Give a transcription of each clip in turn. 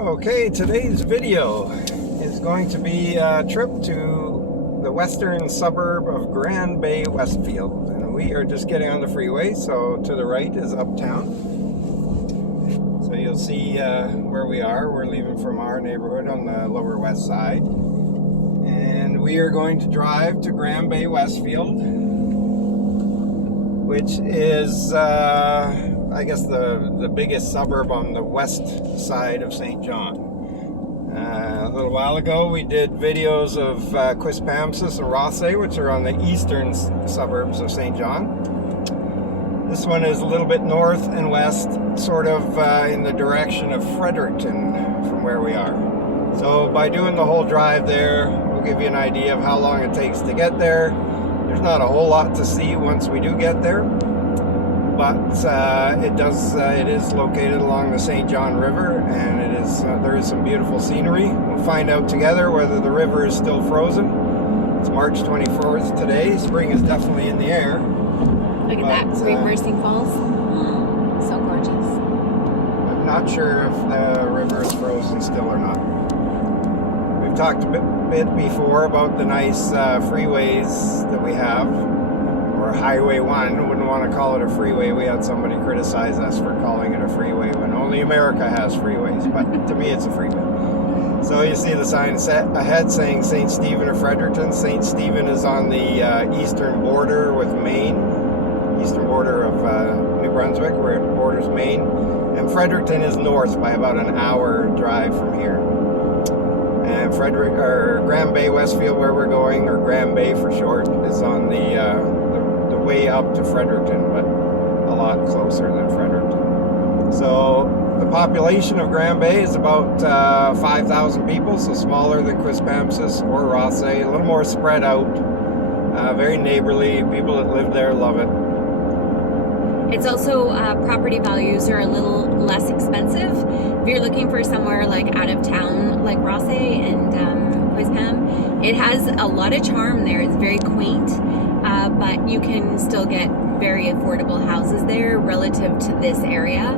Okay, today's video is going to be a trip to the western suburb of Bay-Westfield. And we are just getting on the freeway, so to the right is uptown. So you'll see where we are. We're leaving from our neighborhood on the lower west side. And we are going to drive to Bay-Westfield, which is I guess the biggest suburb on the west side of St. John. A little while ago we did videos of Quispamsis and Rothesay, which are on the eastern suburbs of St. John. This one is a little bit north and west, sort of in the direction of Fredericton from where we are. So by doing the whole drive there, we'll give you an idea of how long it takes to get there. There's not a whole lot to see once we do get there. But it is located along the St. John River, and there is some beautiful scenery. We'll find out together whether the river is still frozen. It's March 24th today. Spring is definitely in the air. Look at that, reversing falls. So gorgeous. I'm not sure if the river is frozen still or not. We've talked a bit before about the nice freeways that we have. Or Highway 1, wouldn't want to call it a freeway. We had somebody criticize us for calling it a freeway when only America has freeways, but to me it's a freeway. So you see the sign set ahead saying St. Stephen of Fredericton. St. Stephen is on the eastern border with Maine, eastern border of New Brunswick, where it borders Maine, and Fredericton is north by about an hour drive from here. And Bay-Westfield, where we're going, or Bay for short, is on the way up to Fredericton, but a lot closer than Fredericton. So the population of Bay is about 5,000 people, so smaller than Quispamsis or Rothesay, a little more spread out, very neighborly. People that live there love it. It's also, property values are a little less expensive. If you're looking for somewhere like out of town, like Rothesay and Quispam, it has a lot of charm there. It's very quaint. But you can still get very affordable houses there relative to this area.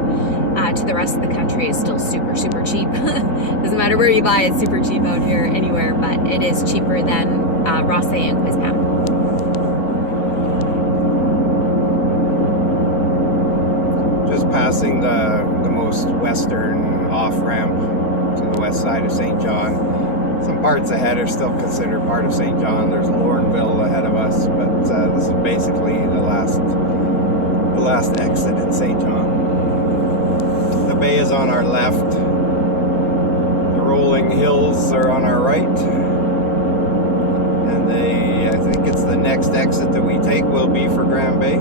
To the rest of the country is still super, super cheap. Doesn't matter where you buy, it's super cheap out here anywhere, but it is cheaper than Rothesay and Quispam. Just passing the most western off-ramp to the west side of St. John. Some parts ahead are still considered part of St. John. There's Lorneville ahead of us, but this is basically the last exit in St. John. The bay is on our left. The rolling hills are on our right. And I think it's the next exit that we take will be for Bay.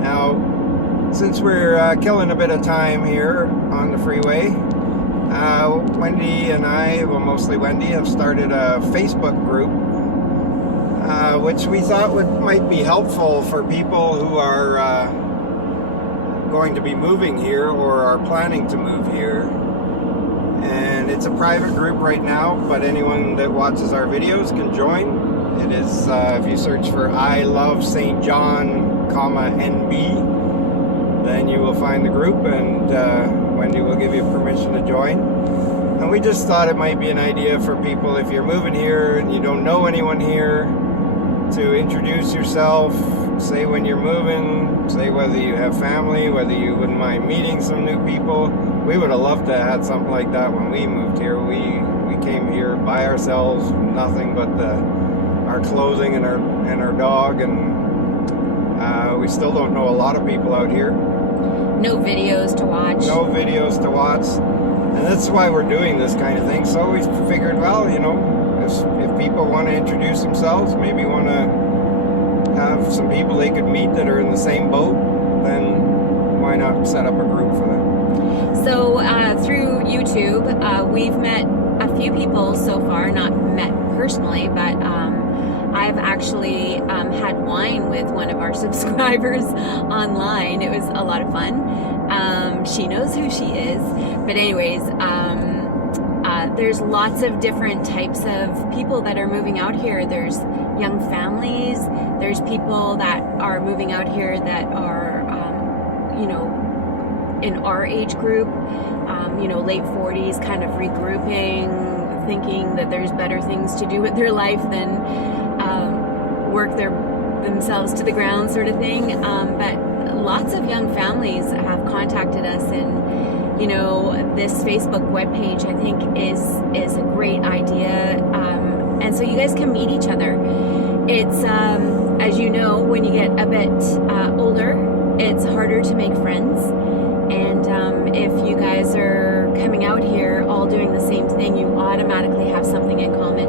Now, since we're killing a bit of time here on the freeway, Wendy and I, well mostly Wendy, have started a Facebook group which we thought might be helpful for people who are going to be moving here or are planning to move here. And it's a private group right now, but anyone that watches our videos can join. It is, if you search for I Love St. John, NB, then you will find the group, and Wendy will give you permission to join. And we just thought it might be an idea for people, if you're moving here and you don't know anyone here, to introduce yourself, say when you're moving, say whether you have family, whether you wouldn't mind meeting some new people. We would have loved to have had something like that when we moved here. We came here by ourselves, nothing but our clothing and our dog, and we still don't know a lot of people out here. No videos to watch. No videos to watch. And that's why we're doing this kind of thing. So we figured, well, you know, if people want to introduce themselves, maybe want to have some people they could meet that are in the same boat, then why not set up a group for them? So through YouTube, we've met a few people so far, not met personally, but I've actually had wine with one of our subscribers online. It was a lot of fun. She knows who she is. But anyways, there's lots of different types of people that are moving out here. There's young families. There's people that are moving out here that are, in our age group, late 40s, kind of regrouping, thinking that there's better things to do with their life than work themselves to the ground sort of thing. But lots of young families have contacted us, and this Facebook webpage I think is a great idea, and so you guys can meet each other. It's as you know, when you get a bit older, it's harder to make friends, and if you guys are coming out here all doing the same thing, you automatically have something in common.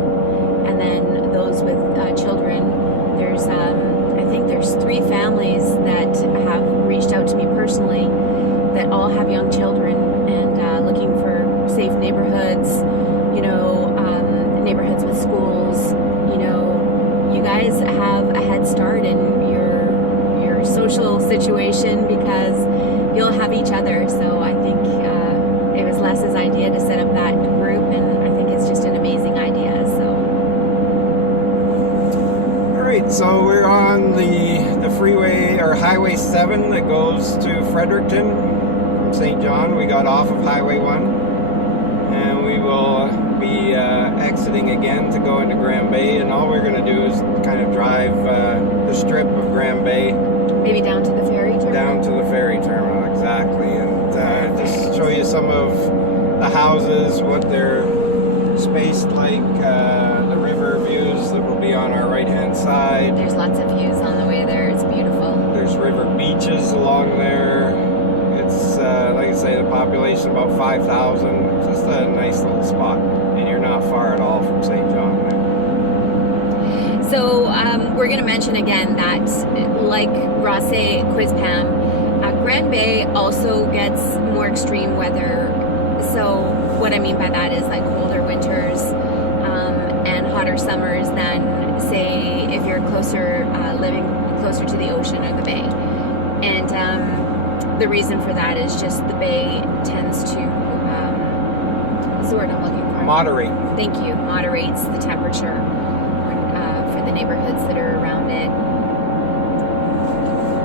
And then those with children, there's I think there's 3 families that have reached out to me personally that all have young children and looking for safe neighborhoods, neighborhoods with schools. You guys have a head start in your social situation because you'll have each other. So I think it was Les's idea to set up that group, and I think it's just an amazing idea. So. All right, so we're on the freeway or Highway 7 that goes to Fredericton from St. John. We got off of Highway 1, and we will be exiting again to go into Grand Bay, and all we're going to do is kind of drive the strip of Grand Bay. Maybe down to the ferry terminal. Down to the ferry terminal, exactly, and just show you some of the houses, what they're spaced like, the river views that will be on our right-hand side. There's lots of views on the way there. It's beautiful. There's river beaches along there. It's, like I say, the population about 5,000. Just a nice little spot, and you're not far at all from St. John. So we're going to mention again that, like Rothsay, Quispam, Grand Bay also gets more extreme weather. So what I mean by that is like colder winters and hotter summers than, say, if you're closer, living closer to the ocean or the bay. And the reason for that is just the bay tends to, what's the word I'm looking for? Moderate. Thank you. Moderates the temperature for the neighborhoods that are around it.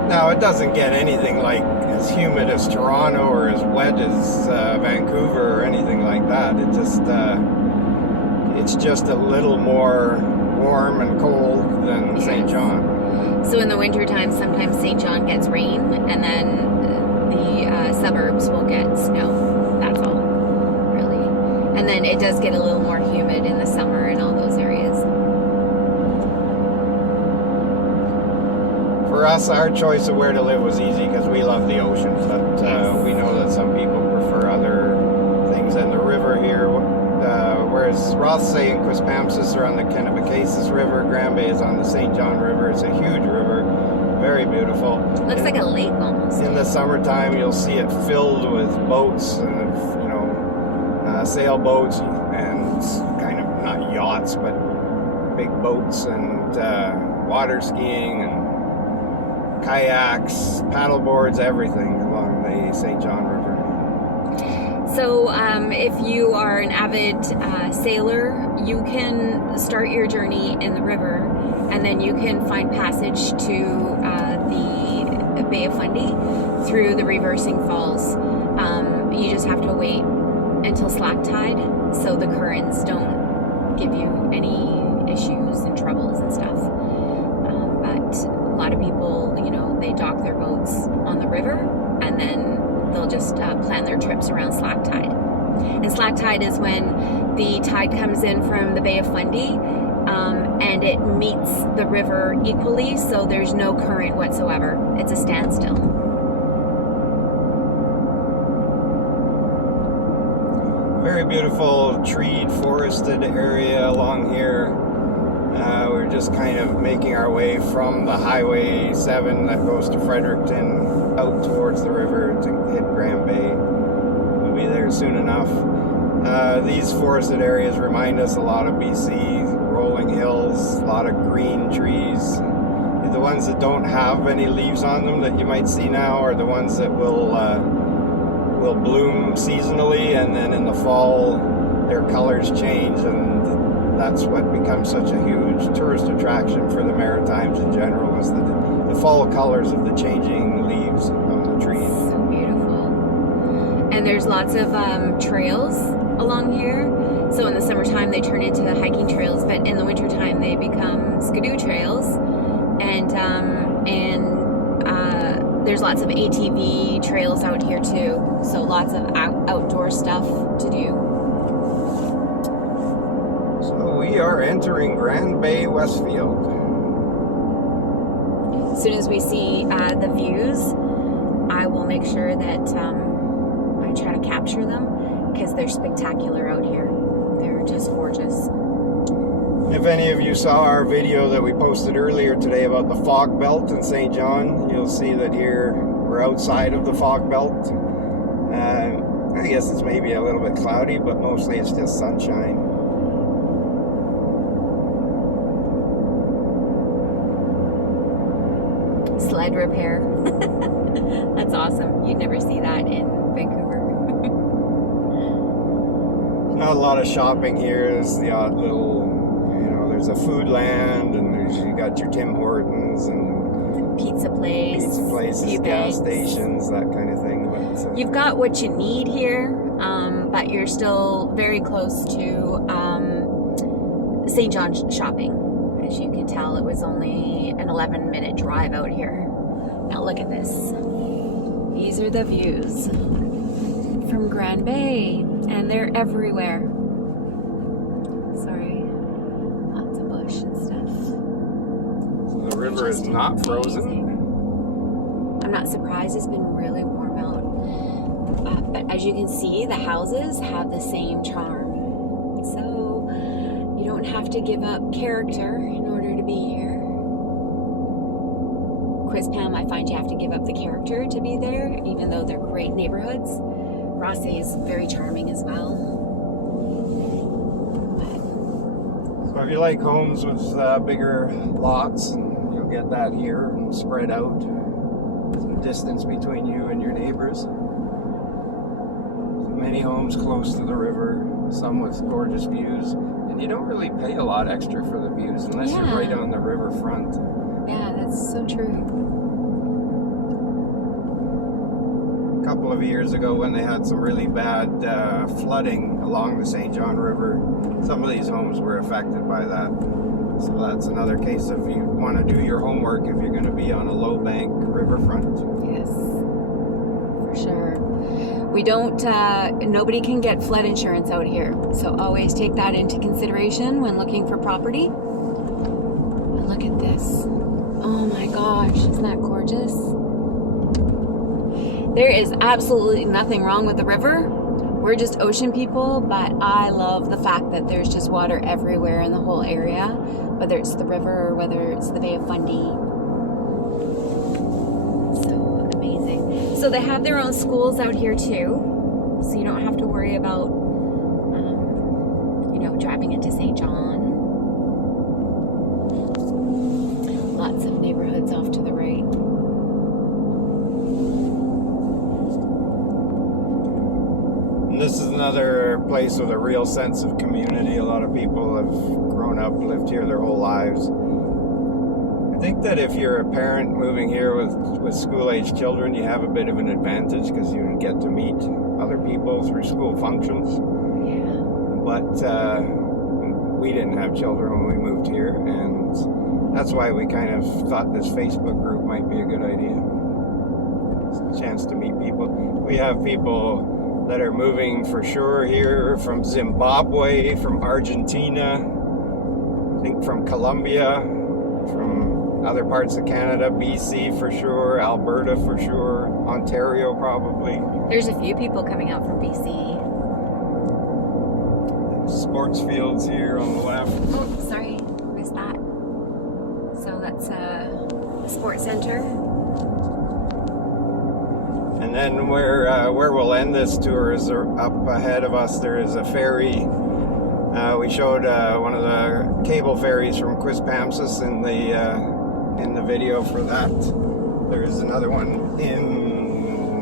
Now, it doesn't get anything like as humid as Toronto or as wet as Vancouver or anything like that. It's just a little more warm and cold than St. John. So in the wintertime, sometimes St. John gets rain, and then the suburbs will get snow. That's all, really. And then it does get a little more humid in the summer in all those areas. For us, our choice of where to live was easy because we love the ocean. But we know that some people prefer other things. And the river here, whereas Rothsay and Quispamsis are on the Kennebecasis River, Grand Bay is on the St. John River. It's a huge river, very beautiful. Looks like a lake almost. In the summertime, you'll see it filled with boats and sailboats and kind of not yachts, but big boats and water skiing and kayaks, paddle boards, everything along the St. John River. So if you are an avid sailor, you can start your journey in the river, and then you can find passage to the Bay of Fundy through the reversing falls. You just have to wait until slack tide, so the currents don't give you any issues and troubles and stuff. But a lot of people, they dock their boats on the river, and then they'll just plan their trips around slack tide. And slack tide is when the tide comes in from the Bay of Fundy, and it meets the river equally, so there's no current whatsoever. It's a standstill. Very beautiful treed, forested area along here. We're just kind of making our way from the Highway 7 that goes to Fredericton out towards the river to hit Grand Bay. We'll be there soon enough. These forested areas remind us a lot of BC, rolling hills, a lot of green trees. The ones that don't have any leaves on them that you might see now are the ones that will bloom seasonally, and then in the fall their colors change, and that's what becomes such a huge tourist attraction for the Maritimes in general, is the fall colors of the changing leaves on the trees. So beautiful. there's lots of trails along here. So in the summertime they turn into hiking trails, but in the wintertime they become skidoo trails. And there's lots of ATV trails out here too. So lots of outdoor stuff to do. So we are entering Grand Bay-Westfield. As soon as we see the views, I will make sure that I try to capture them because they're spectacular out here. They're just gorgeous. If any of you saw our video that we posted earlier today about the fog belt in St. John, you'll see that here we're outside of the fog belt. I guess it's maybe a little bit cloudy, but mostly it's just sunshine. Sled repair. That's awesome. You'd never see that in Vancouver. Not a lot of shopping here. There's the odd little, there's a food land, and you got your Tim Hortons and pizza places, gas stations, that kind of thing. But, you've got what you need here, but you're still very close to St. John shopping. As you can tell, it was only an 11-minute drive out here. Now look at this. These are the views from Grand Bay, and they're everywhere. Sorry, lots of bush and stuff. So the river is not frozen. I'm not surprised. It's been really warm out. But as you can see, the houses have the same charm. So you don't have to give up character in order to be here. Quispam, I find you have to give up the character to be there, even though they're great neighborhoods. Rothsay is very charming as well. So if you like homes with bigger lots, you'll get that here and spread out. Some distance between you and your neighbors. Many homes close to the river, some with gorgeous views. And you don't really pay a lot extra for the views unless you're right on the riverfront. Yeah, that's so true. A couple of years ago when they had some really bad flooding along the St. John River, some of these homes were affected by that. So that's another case of you want to do your homework if you're going to be on a low bank riverfront. Yes, for sure. We don't, nobody can get flood insurance out here. So always take that into consideration when looking for property. Look at this. Oh my gosh, isn't that gorgeous? There is absolutely nothing wrong with the river. We're just ocean people, but I love the fact that there's just water everywhere in the whole area, whether it's the river or whether it's the Bay of Fundy. So amazing. So they have their own schools out here too, so you don't have to worry about, driving into St. John. Lots of neighborhoods off to the right. And this is another place with a real sense of community. A lot of people have grown up, lived here their whole lives. I think that if you're a parent moving here with school-age children, you have a bit of an advantage because you get to meet other people through school functions. Yeah. But we didn't have children when we moved here, and that's why we kind of thought this Facebook group might be a good idea. It's a chance to meet people. We have people that are moving for sure here from Zimbabwe, from Argentina, I think from Colombia, from other parts of Canada, BC for sure, Alberta for sure, Ontario probably. There's a few people coming out from BC. Sports fields here on the left. Oh, sorry, missed that. So that's the sports center. And then where we'll end this tour is up ahead of us. There is a ferry. We showed one of the cable ferries from Quispamsis in the video for that. There's another one in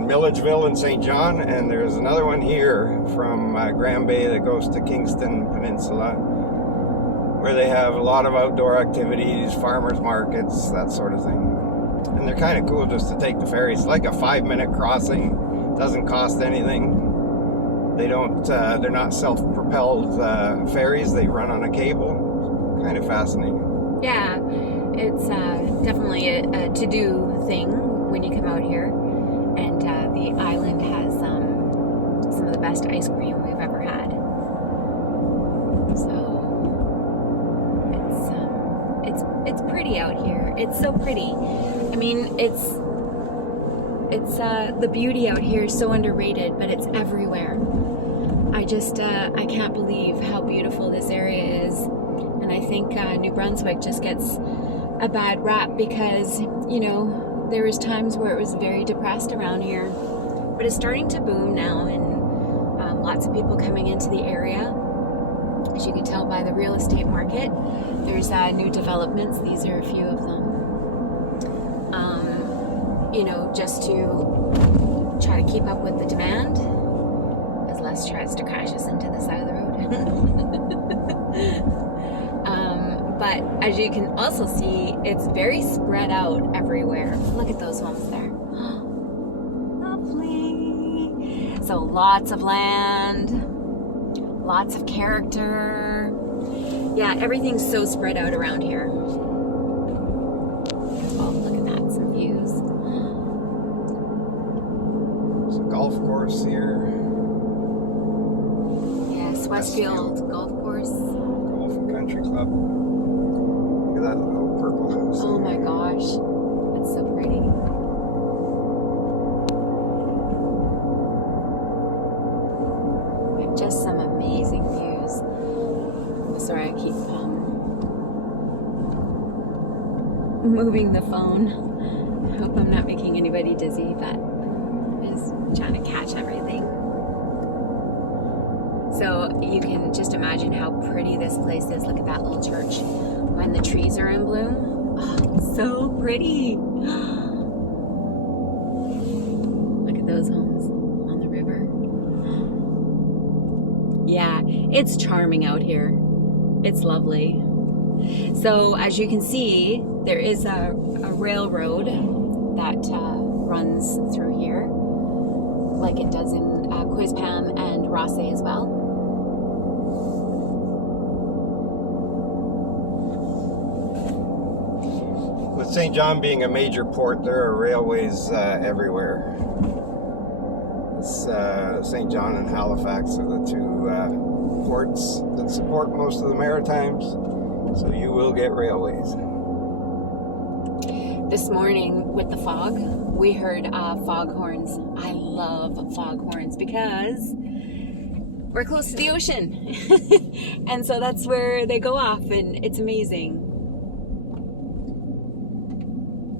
Milledgeville in St. John, and there's another one here from Grand Bay that goes to Kingston Peninsula, where they have a lot of outdoor activities, farmers markets, that sort of thing. And they're kind of cool just to take the ferry. It's like a 5-minute crossing, doesn't cost anything. They don't, they're not self-propelled ferries. They run on a cable. Kind of fascinating. Yeah, it's definitely a to-do thing when you come out here. And the island has some of the best ice cream we've ever had. So it's pretty out here. It's so pretty. I mean, it's the beauty out here is so underrated, but it's everywhere. I just I can't believe how beautiful this area is, and I think New Brunswick just gets a bad rap because, you know, there was times where it was very depressed around here, but it's starting to boom now, and lots of people coming into the area. As you can tell by the real estate market, there's new developments. These are a few of them. You know, just to try to keep up with the demand, as Les tries to crash us into the side of the road. But as you can also see, it's very spread out everywhere. Look at those homes there. Lovely. So lots of land, lots of character. Yeah, everything's so spread out around here. Oh, look at that, some views. There's a golf course here. Yes, Westfield Golf Course. Golf and Country Club. Look at that little purple house. Oh my gosh, that's so pretty. Just some amazing views. I'm sorry, I keep moving the phone. I hope I'm not making anybody dizzy, but I'm just trying to catch everything. So you can just imagine how pretty this place is. Look at that little church when the trees are in bloom. Oh, it's so pretty. Look at those homes on the river. Yeah, it's charming out here. It's lovely. So as you can see, there is a railroad that runs through here, like it does in Quispam and Rossay as well. With St. John being a major port, there are railways everywhere. St. John and Halifax are the two ports that support most of the Maritimes, so you will get railways. This morning with the fog, we heard foghorns. I love foghorns because we're close to the ocean. And so that's where they go off, and it's amazing.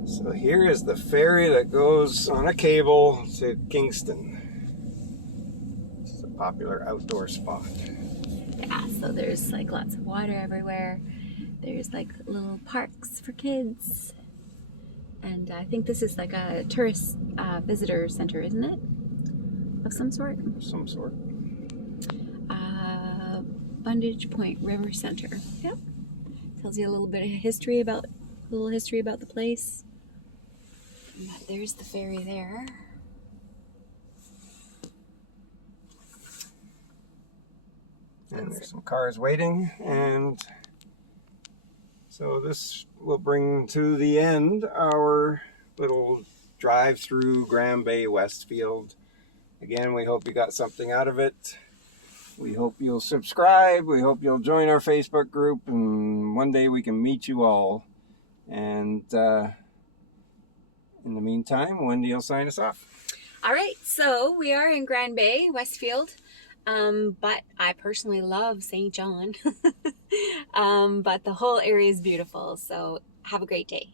So here is the ferry that goes on a cable to Kingston. It's a popular outdoor spot. Yeah, so there's like lots of water everywhere. There's like little parks for kids. And I think this is like a tourist visitor center, isn't it? Of some sort? Some sort. Bondage Point River Center. Yep. Tells you a little bit of history about the place. There's the ferry there. And there's some cars waiting, and so this will bring to the end our little drive through Grand Bay-Westfield. Again, we hope you got something out of it. We hope you'll subscribe. We hope you'll join our Facebook group, and one day we can meet you all. And in the meantime, Wendy will sign us off. All right, so we are in Grand Bay, Westfield. But I personally love St. John. But the whole area is beautiful, so have a great day.